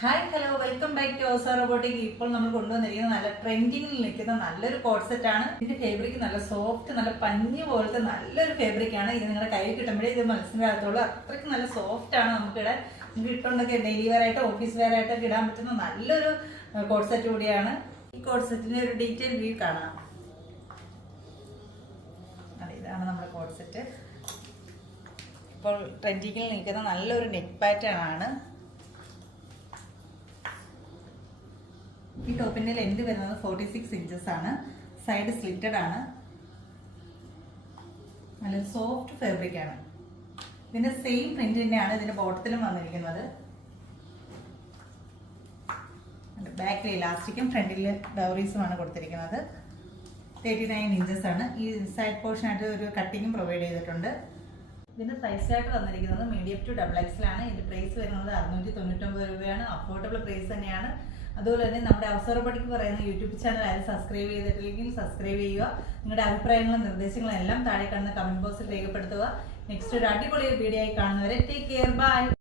Hi hello welcome back to ഓസോ robotic ഇപ്പോൾ നമ്മൾ കൊണ്ടുവന്നിരിക്കുന്ന നല്ല ട്രെൻഡിങ്ങിൽ നിൽക്കുന്ന നല്ലൊരു കോഡ്സെറ്റ് ആണ്. ഇതിന്റെ ഫേബ്രിക് നല്ല സോഫ്റ്റ് നല്ല പഞ്ഞി പോലത്തെ നല്ലൊരു ഫേബ്രിക് ആണ്. ഇത് നിങ്ങളുടെ കയ്യിൽ കിട്ടുമ്പോഴേ ഇത് മനസ്സിലാകത്തുള്ളൂ അത്രയ്ക്ക് നല്ല സോഫ്റ്റ് ആണ് നമുക്കിവിടെ. കിട്ടുന്നൊക്കെ ഡെയിലി വെയർ ആയിട്ട് ഓഫീസ് വെയർ ആയിട്ടൊക്കെ ഇടാൻ പറ്റുന്ന നല്ലൊരു കോഡ് സെറ്റ് കൂടിയാണ്. ഈ കോഡ്സെറ്റിന്റെ ഒരു ഡീറ്റെയിൽ വ്യൂ കാണാം. ഇതാണ് നമ്മുടെ കോഡ് സെറ്റ് ഇപ്പോൾ ട്രെൻഡിങ്ങിൽ നിൽക്കുന്ന നല്ലൊരു നെക്ക് പാറ്റേൺ ആണ്. ഈ ടോപ്പിന്റെ ലെന്ത് വരുന്നത് ഫോർട്ടി സിക്സ് ഇഞ്ചസ് ആണ്. സൈഡ് സ്ലിറ്റഡ് ആണ്. നല്ല സോഫ്റ്റ് ഫാബ്രിക് ആണ്. ഇതിന്റെ സെയിം പ്രിന്റ് തന്നെയാണ് ഇതിന്റെ ബോട്ടത്തിലും വന്നിരിക്കുന്നത്. ബാക്കിൽ ഇലാസ്റ്റിക്കും ഫ്രണ്ടിൽ ഡൗറീസുമാണ് കൊടുത്തിരിക്കുന്നത് തേർട്ടി നയൻ ഇഞ്ചസ് ആണ് ഈ സൈഡ് പോർഷനായിട്ട് ഒരു കട്ടിങ്ങും പ്രൊവൈഡ് ചെയ്തിട്ടുണ്ട്. ഇതിന്റെ സൈസ് ആയിട്ട് വന്നിരിക്കുന്നത് മീഡിയം ടു ഡബിൾ എക്സിലാണ് ഇതിന്റെ പ്രൈസ് വരുന്നത് അറുന്നൂറ്റി തൊണ്ണൂറ്റൊമ്പത് രൂപയാണ്. അഫോർഡബിൾ പ്രൈസ് തന്നെയാണ്. അതുപോലെ തന്നെ നമ്മുടെ അവസരപ്പടിക്ക് പറയുന്ന യൂട്യൂബ് ചാനൽ ആരും സബ്സ്ക്രൈബ് ചെയ്തിട്ടില്ലെങ്കിൽ സബ്സ്ക്രൈബ് ചെയ്യുക. നിങ്ങളുടെ അഭിപ്രായങ്ങളും നിർദ്ദേശങ്ങളും എല്ലാം താഴെ കാണുന്ന കമന്റ് ബോക്സിൽ രേഖപ്പെടുത്തുക. നെക്സ്റ്റ് ഒരു അടിപൊളി വീഡിയോ ആയി കാണുന്നവരെ ടേക്ക് കെയർ ബൈ